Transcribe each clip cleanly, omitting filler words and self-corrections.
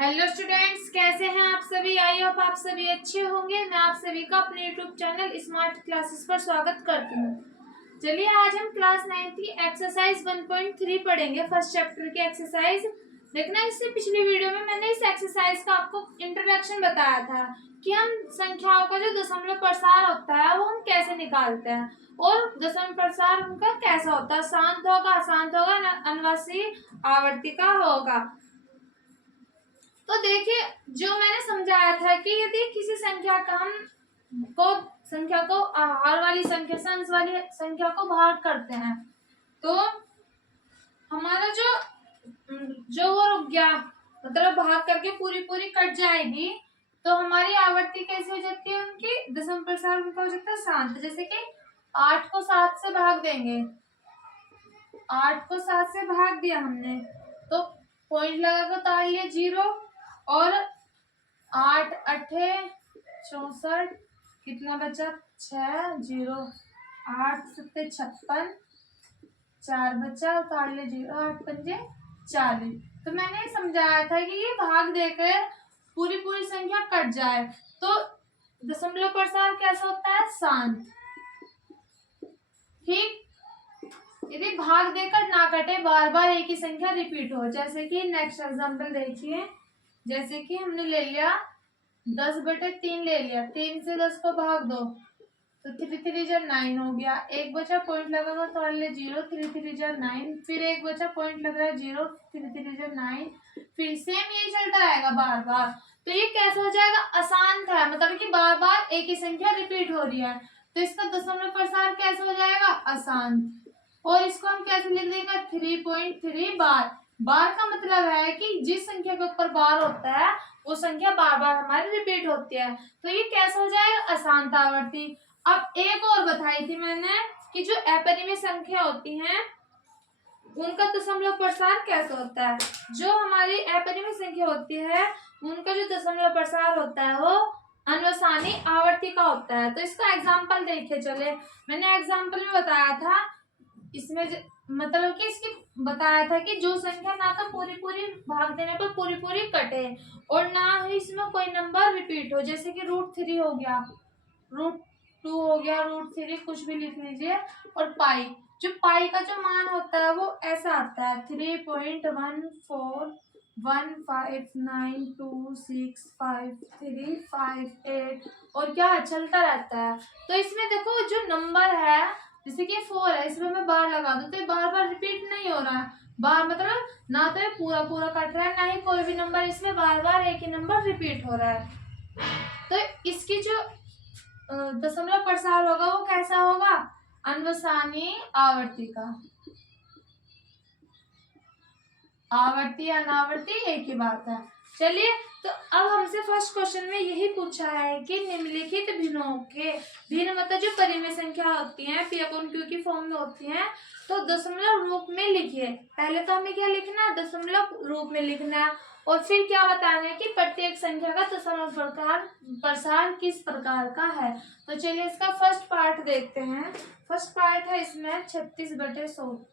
Hello students, कैसे हैं आप सभी। आई होप आप सभी अच्छे होंगे। मैं आप सभी का अपने यूट्यूब चैनल स्मार्ट क्लासेस पर स्वागत करती हूँ। चलिए आज हम क्लास 9 की एक्सरसाइज 1.3 पढ़ेंगे, फर्स्ट चैप्टर की एक्सरसाइज। देखना, इससे पिछली वीडियो में मैंने इस एक्सरसाइज का आपको इंट्रोडक्शन बताया था कि हम संख्याओं का जो दशमलव प्रसार होता है वो हम कैसे निकालते हैं और दशमलव प्रसार उनका कैसा होता है, शांत होगा, अशांत होगा, अनुनासिक आवर्ती का होगा। तो देखिए, जो मैंने समझाया था कि यदि किसी संख्या को हर वाली संख्या से अंश वाली संख्या को भाग करते हैं तो हमारा जो वो रुक गया, मतलब भाग करके पूरी पूरी कट जाएगी, तो हमारी आवर्ती कैसी हो जाती है, उनकी दशमलव प्रसार उनका हो जाता है शांत। जैसे कि 8 को 7 से भाग देंगे, 8 को 7 से भाग दिया हमने तो पॉइंट लगाकर उतार लिया 0, और 8 अठे 64, कितना बचा 6, 0, 8 सत्ते 56, 4 बचा, उतार ले 0, 8 पंजे 40। तो मैंने समझाया था कि ये भाग देकर पूरी पूरी संख्या कट जाए तो दशमलव प्रसार कैसा होता है, शांत। ठीक, यदि भाग देकर ना कटे, बार बार एक ही संख्या रिपीट हो। जैसे कि नेक्स्ट एग्जांपल देखिए, जैसे कि हमने ले लिया 10/3 ले लिया, 3 से 10 को भाग दो तो 3 3 जा 9 हो गया, एक बचा पॉइंट लगा तो ले 0, 3 3 जा 9, फिर एक बचा पॉइंट लग रहा है 0, 3 3 जा 9, फिर सेम यही चलता रहेगा बार बार। तो ये कैसे हो जाएगा, अशांत है, मतलब कि बार बार एक ही संख्या रिपीट हो रही है, तो इसका दशमलव प्रसार कैसे हो जाएगा, अशांत। और इसको हम कैसे लिख देंगे, 3.3 बार। बार का मतलब है कि जिस संख्या के ऊपर बार होता है वो संख्या बार बार हमारी रिपीट होती है, तो ये कैसे हो जाएगा, अशांत आवर्ती। अब एक और बताई थी मैंने कि जो अपरिमेय संख्या होती हैं उनका दशमलव प्रसार कैसे होता है। जो हमारी अपरिमेय संख्या होती है उनका जो दशमलव प्रसार होता है वो अनुसानी आवर्ती का होता है। तो इसका एग्जाम्पल देखे चले, मैंने एग्जाम्पल में बताया था, इसमें मतलब कि इसकी बताया था कि जो संख्या ना तो पूरी पूरी भाग देने पर पूरी पूरी कटे और ना ही इसमें कोई नंबर रिपीट हो। जैसे कि √3 हो गया, √2 हो गया, √3 कुछ भी लिख लीजिए। और पाई, जो पाई का जो मान होता है वो ऐसा आता है 3.14159265358 और क्या चलता रहता है। तो इसमें देखो जो नंबर है, जैसे कि 4 है, इसमें मैं बार लगा दूं तो ये बार बार रिपीट नहीं हो रहा है। बार मतलब ना तो ये पूरा पूरा कट रहा है, ना ही कोई भी नंबर इसमें बार बार एक ही नंबर रिपीट हो रहा है। तो इसकी जो दशमलव प्रसार होगा वो कैसा होगा, अनुसानी आवर्ती का। आवर्ती अनावर्ती एक ही बात है। चलिए, तो अब हमसे फर्स्ट क्वेश्चन में यही पूछा है कि निम्नलिखित भिन्नों के, भिन्न मतलब जो परिमेय संख्या होती हैं P अपॉन Q की फॉर्म में होती हैं, तो दशमलव रूप में लिखिए। पहले तो हमें क्या लिखना है, दशमलव रूप में लिखना है, और फिर क्या बताना है कि प्रत्येक संख्या का दशमलव प्रसार किस प्रकार का है। तो चलिए इसका फर्स्ट पार्ट देखते हैं। फर्स्ट पार्ट है इसमें 36/100,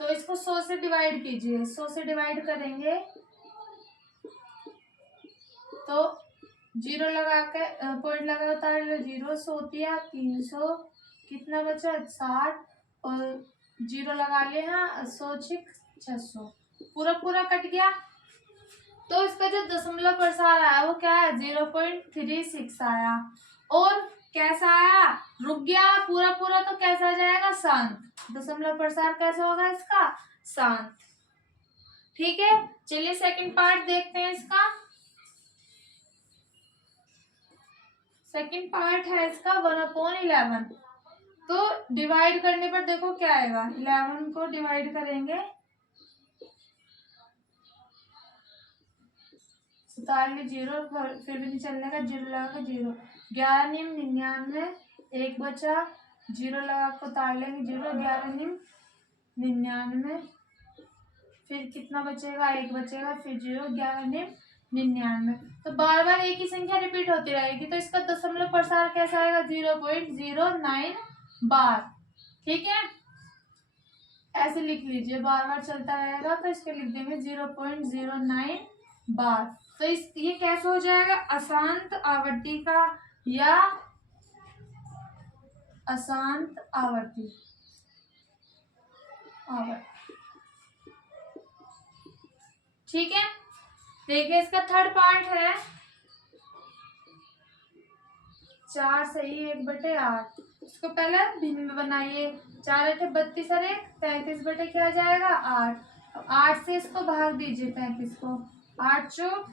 तो इसको 100 से डिवाइड कीजिए। 100 से डिवाइड करेंगे तो 0 लगा के पॉइंट लगा उतार लो 0, 100 दिया 300, कितना बचा 60, और 0 लगा लिया, हाँ 100 600, पूरा पूरा कट गया। तो इसका जो दशमलव प्रसार आया वो क्या है, 0.36 आया। और कैसा आया, रुक गया पूरा पूरा, तो कैसा आ जाएगा, शांत। दशमलव प्रसार कैसा होगा इसका, शांत। ठीक है, चलिए सेकंड पार्ट देखते हैं इसका। सेकंड पार्ट है इसका 1/11। तो डिवाइड करने पर देखो क्या आएगा, 11 को डिवाइड करेंगे 0, फिर भी नहीं चलने का, 0 लगा 0, 11 निम 99, एक बचा 0 लगा को उतार लेंगे 0, 11 निम 99, फिर कितना बचेगा, एक बचेगा, फिर 0, 11 निम 99। तो बार बार एक ही संख्या रिपीट होती रहेगी, तो इसका दशमलव प्रसार कैसा आएगा, 0.09 बार। ठीक है, ऐसे लिख लीजिए, बार बार चलता रहेगा तो इसके लिख देंगे 0.09 बार। तो इस ये कैसे हो जाएगा, अशांत आवृत्ति का या अशांत आवृत्ति ठीक है। देखिए इसका थर्ड पार्ट है 4 सही 1/8। इसको पहले भिन्न में बनाइए, 4 8 32 और 1 33 बटे क्या आ जाएगा 8। अब 8 से इसको भाग दीजिए 33 को, 8 चौक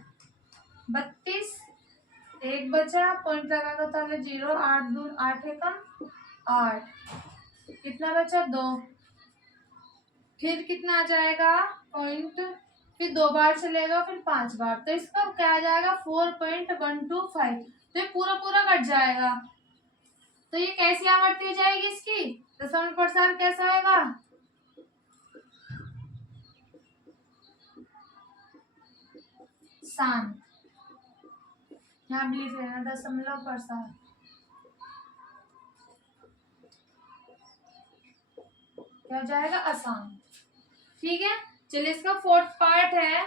32, 1 बचा, पॉइंट लगा कर ताले 0, 8 दूर 8 एकम 8, कितना बचा 2, फिर कितना आ जाएगा पॉइंट, फिर 2 बार चलेगा, फिर 5 बार, तो इसका क्या आ जाएगा 4.125। तो ये पूरा पूरा कट जाएगा। तो ये कैसी आवृत्ति हो जाएगी इसकी, दशमलव प्रसार कैसा होगा, शांत। यहाँ भी लिख लेना दशमलव प्रसार, क्या हो जाएगा अशांत। ठीक है, चलिए इसका फोर्थ पार्ट है,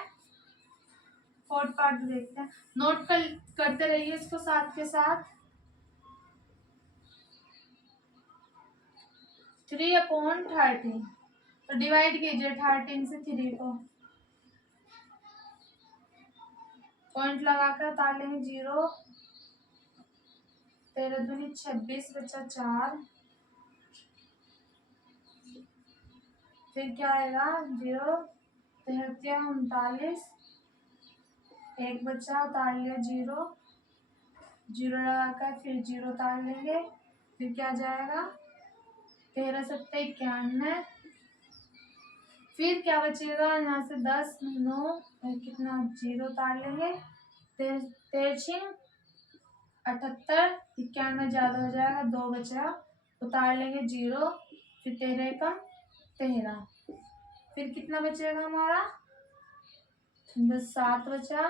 फोर्थ पार्ट देखते हैं, नोट करते रहिए इसको साथ के साथ। 3/13, तो डिवाइड कीजिए 13 से 3 को, पॉइंट लगाकर उतार लेंगे 0, 13 दूनी 26 बचा 4, फिर क्या आएगा 0 13 39, 1 बचा उतार लिया 0, 0 लगाकर फिर 0 उतार लेंगे, फिर क्या जाएगा 13 7 91, फिर क्या बचेगा यहाँ से 10 9 कितना 0 उतार लेंगे, 13 78, 91 ज्यादा हो जाएगा 2 बचा उतार लेंगे 0, फिर 13 कम 13, फिर कितना बचेगा हमारा 7 बचा,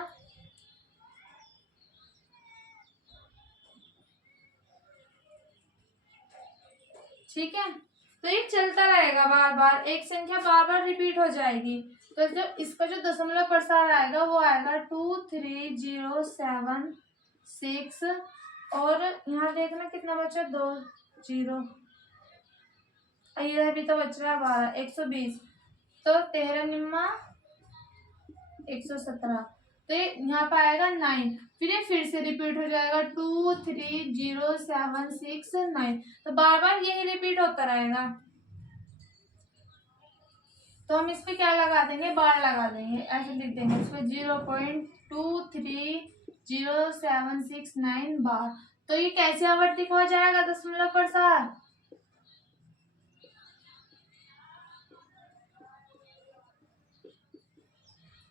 ठीक है। तो ये चलता रहेगा, बार बार एक संख्या बार बार रिपीट हो जाएगी। तो जो इसका जो दशमलव प्रसार आएगा वो आएगा 23076, और यहाँ देखना कितना बचा 2 0, इधर भी तो बच रहा है 12 120, तो 13 निम्मा 117, तो ये यहाँ पे आएगा 9, फिर ये फिर से रिपीट हो जाएगा 23076 9, तो बार बार यही रिपीट होता रहेगा। तो हम इस पे क्या लगा देंगे, बार लगा देंगे, ऐसे लिख देंगे इस पे 0.23076 9 बार। तो ये कैसे आवर्ती हो जाएगा दशमलव प्रसार,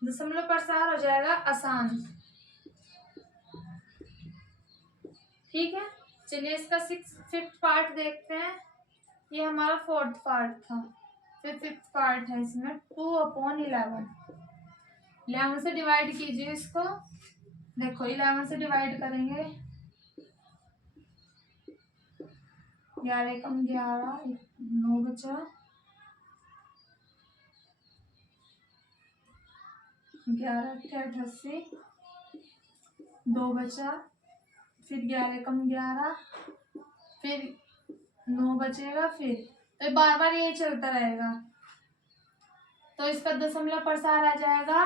दशमलव प्रसार हो जाएगा अशांत। ठीक है, चलिए इसका फिफ्थ पार्ट देखते हैं, ये हमारा फोर्थ पार्ट था, फिर फिफ्थ पार्ट है इसमें 2/11, 11 से डिवाइड कीजिए इसको, देखो 11 से डिवाइड करेंगे 11 कम 11 9 बचा, 11 88, 2 बचा, फिर 11 कम 11, फिर 9 बचेगा, फिर तो बार बार यही चलता रहेगा। तो इसका दशमलव प्रसार आ जाएगा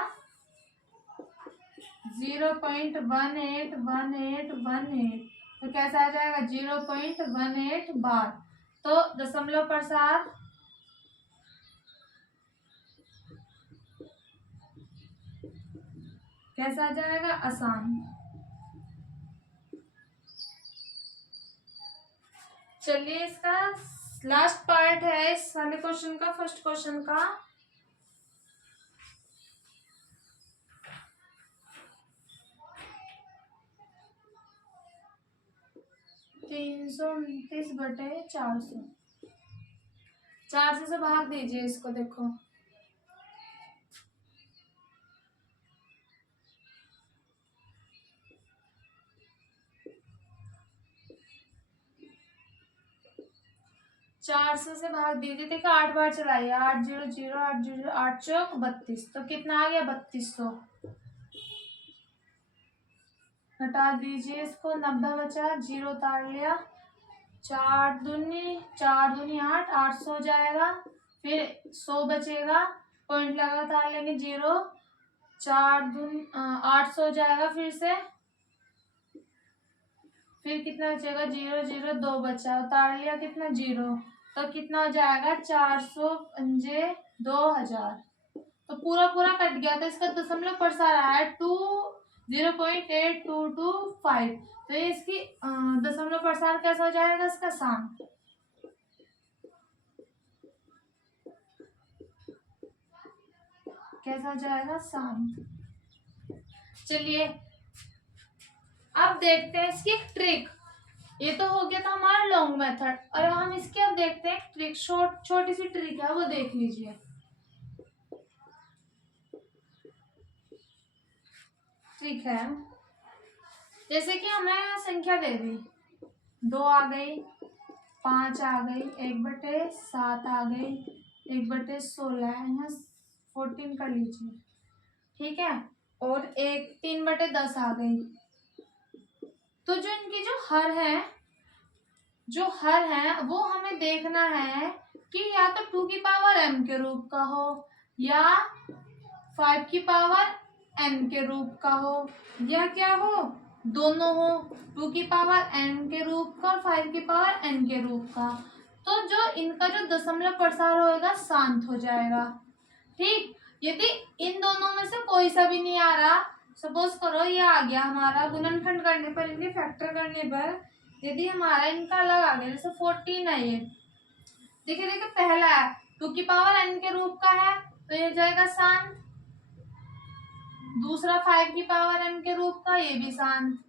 0.1818, तो कैसा आ जाएगा 0.18 बार। तो दशमलव प्रसार कैसा आ जाएगा आसान। चलिए इसका लास्ट पार्ट है इस वाले क्वेश्चन का, फर्स्ट क्वेश्चन का। 329/400, 400 से भाग दीजिए इसको, देखो 400 से भाग दीजिए। देखो 8 बार चलाइए, 800 800 8 चौक 32, तो कितना आ गया 3200। हटा दीजिए इसको, 90 बचा, जीरो उतार लिया, 4 दूनी 8, 800 हो जाएगा। फिर 100 बचेगा, पॉइंट लगा उतार लेंगे, जीरो, 800 हो जाएगा। फिर कितना बचेगा, जीरो जीरो, 2 बचा, उतार लिया, कितना जीरो, तो कितना हो जाएगा 400 पंजे 2000। तो पूरा पूरा कट गया, तो इसका दशमलव प्रसार आया 0.8225। तो ये इसकी दशमलव प्रसार कैसा हो जाएगा, इसका शांत, कैसा हो जाएगा, शांत। चलिए अब देखते हैं इसकी एक ट्रिक। ये तो हो गया था हमारा लॉन्ग मेथड, और हम इसकी अब देखते हैं ट्रिक, छोटी सी ट्रिक है, वो देख लीजिए। ठीक है, जैसे कि हमें संख्या दे दी, 2 आ गई, 5 आ गई, 1/7 आ गई, 1/16, यहाँ 14 कर लीजिए। ठीक है, और 3/10 आ गई। तो जो इनकी जो हर है वो हमें देखना है कि या तो 2 की पावर m के रूप का हो, या 5 की पावर n के रूप का हो, या क्या हो, दोनों हो, 2 की पावर n के रूप का और 5 की पावर n के रूप का। तो जो इनका जो दशमलव प्रसार होएगा शांत हो जाएगा। ठीक, यदि इन दोनों में से कोई सा भी नहीं आ रहा, सपोज करो ये आ गया हमारा, गुणनखंड करने पर, इनके फैक्टर करने पर यदि हमारा इनका अलग आ गया, जैसे 14 है, ये देखिए पहला है 2 की पावर n के रूप का है, तो ये हो जाएगा शांत। दूसरा 5 की पावर m के रूप का, ये भी शांत।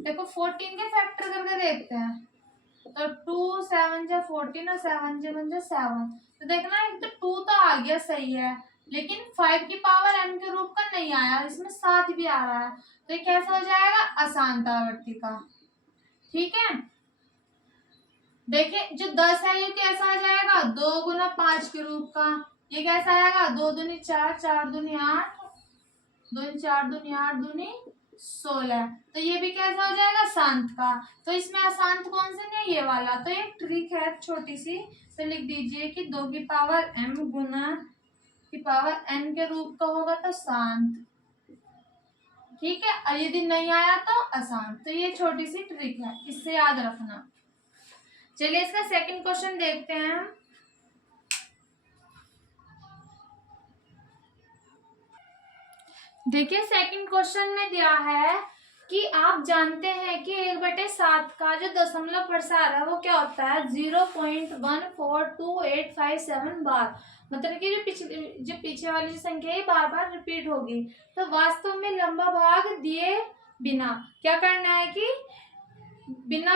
देखो 14 के फैक्टर करके देखते हैं, तो 2 7 जा 14 और 7 जा 7। तो देखना, एक तो 2 तो आ गया, सही है, लेकिन 5 की पावर m के रूप का नहीं आया, इसमें 7 भी आ रहा है, तो ये कैसा हो जाएगा, अशांत आवर्ती का। ठीक है, देखिए जो 10 है ये कैसा आ जाएगा, 2 गुना 5 के रूप का, ये कैसा आएगा, 2 दूनी 4, 4 दूनी 8, 2 4 दूनी 8 दूनी 16, तो ये भी कैसा हो जाएगा, शांत का। तो इसमें अशांत कौन से नहीं, ये वाला। तो एक ट्रिक है छोटी सी, तो लिख दीजिए कि 2 की पावर m गुना की पावर n के रूप का होगा तो शांत। ठीक है, और यदि नहीं आया तो अशांत। तो ये छोटी सी ट्रिक है, इससे याद रखना। चलिए इसका सेकंड क्वेश्चन देखते हैं हम। देखिए सेकंड क्वेश्चन में दिया है कि आप जानते हैं कि 1/7 का जो दशमलव प्रसार है वो क्या होता है, 0.142857 बार। मतलब कि जो पीछे वाली जो संख्या है बार बार रिपीट होगी। तो वास्तव में लंबा भाग दिए बिना क्या करना है कि बिना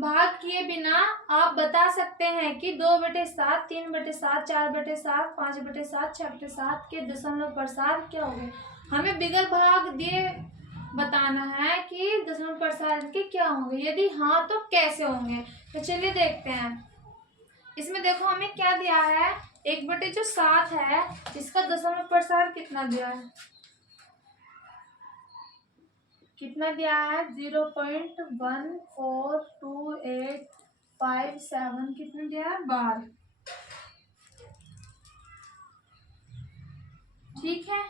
भाग किए बिना आप बता सकते हैं कि 2/7, 3/7, 4/7, 5/7, 6/7 के दशमलव प्रसार क्या होंगे। हमें बिगर भाग दिए बताना है कि दशमलव प्रसार के क्या होंगे, यदि हाँ तो कैसे होंगे। तो चलिए देखते हैं। इसमें देखो हमें क्या दिया है, 1/7 है, इसका दशमलव प्रसार कितना दिया है, कितना दिया है, 0.142857, कितना दिया है, बार। ठीक है,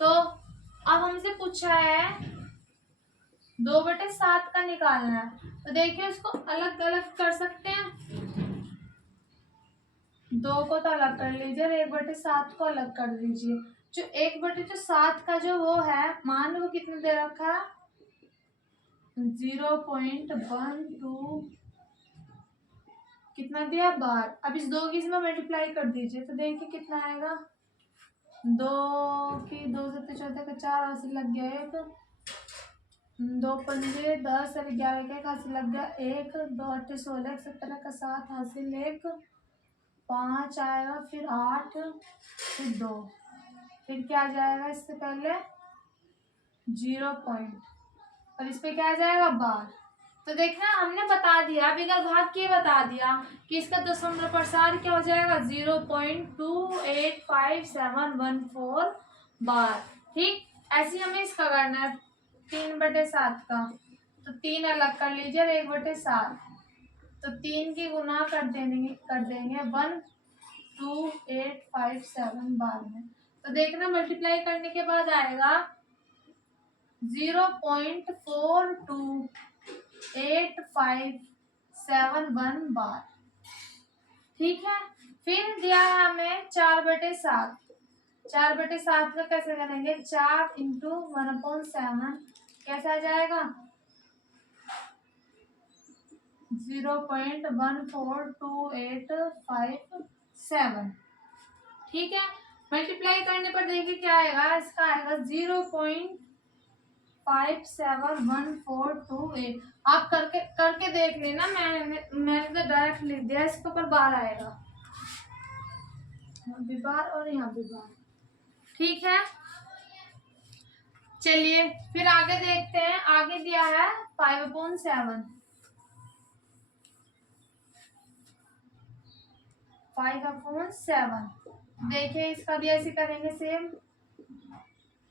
तो अब हमसे पूछा है 2/7 का निकालना है। तो देखिए उसको अलग अलग कर सकते हैं, 2 को तो अलग कर लीजिए और 1/7 को अलग कर दीजिए। जो 1/7 का जो वो है मान, वो कितना दे रखा है, 0.12 कितना दिया, बार। अब इस 2 की इसमें मल्टीप्लाई कर दीजिए, तो देखिए कितना आएगा, 2 की 2 से 14 का 4 हासिल लग गया, 1 2 पंजे 10 और 11 का 1 हासिल लग गया, 1 2 8 16 17 का 7 हासिल, 1 5 आएगा, फिर 8, फिर 2, फिर क्या आ जाएगा, इससे पहले 0 पॉइंट, और इस पे क्या आ जाएगा, बार। तो देखना हमने बता दिया, अभी अगर भाग के बता दिया कि इसका दशमलव प्रसार क्या हो जाएगा 0.285714 बार। ठीक, ऐसे हमें इसका करना है 3/7 का, तो 3 अलग कर लीजिए और 1/7, तो 3 की गुना कर देंगे 12857 बार में। तो देखना मल्टीप्लाई करने के बाद आएगा 0.428571 बार। ठीक है, फिर दिया है हमें 4/7। 4/7 का कैसे करेंगे, 4 इंटू 1/7 कैसे आ जाएगा 0.1428557। ठीक है, मल्टीप्लाई करने पर देखिए क्या आएगा, इसका आएगा 0.571428। आप करके देख लेना, मैंने तो डायरेक्ट लिख दिया, इसके ऊपर बार आएगा, यहाँ भी बार और यहाँ भी बार। ठीक है, चलिए फिर आगे देखते हैं। आगे दिया है 5/7। 5/7 देखिए, इसका भी ऐसे करेंगे सेम,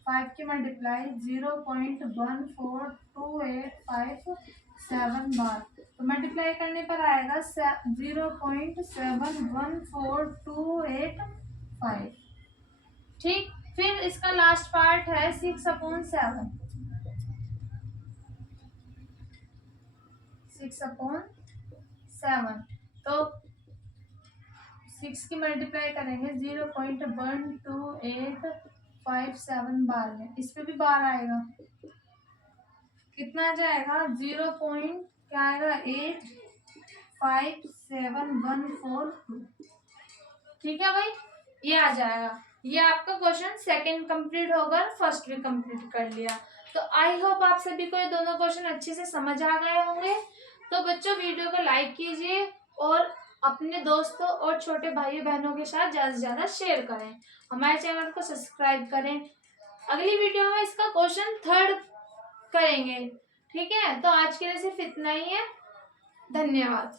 5 की मल्टीप्लाई 0.1428557 बार। तो मल्टीप्लाई करने पर आएगा 0.714285। ठीक, फिर इसका लास्ट पार्ट है 6/7। 6/7 तो 6 की मल्टीप्लाई करेंगे 0.12857 बार में, इस पे भी बार आएगा, कितना आ जाएगा 0.85714। ठीक है भाई, ये आ जाएगा। ये आपका क्वेश्चन सेकंड कंप्लीट होगा, फर्स्ट भी कंप्लीट कर लिया। तो आई होप आप सभी को ये दोनों क्वेश्चन अच्छे से समझ आ गए होंगे। तो बच्चों वीडियो को लाइक कीजिए और अपने दोस्तों और छोटे भाइयों बहनों के साथ ज़्यादा से ज़्यादा शेयर करें। हमारे चैनल को सब्सक्राइब करें। अगली वीडियो में इसका क्वेश्चन थर्ड करेंगे। ठीक है, तो आज के लिए सिर्फ इतना ही है। धन्यवाद।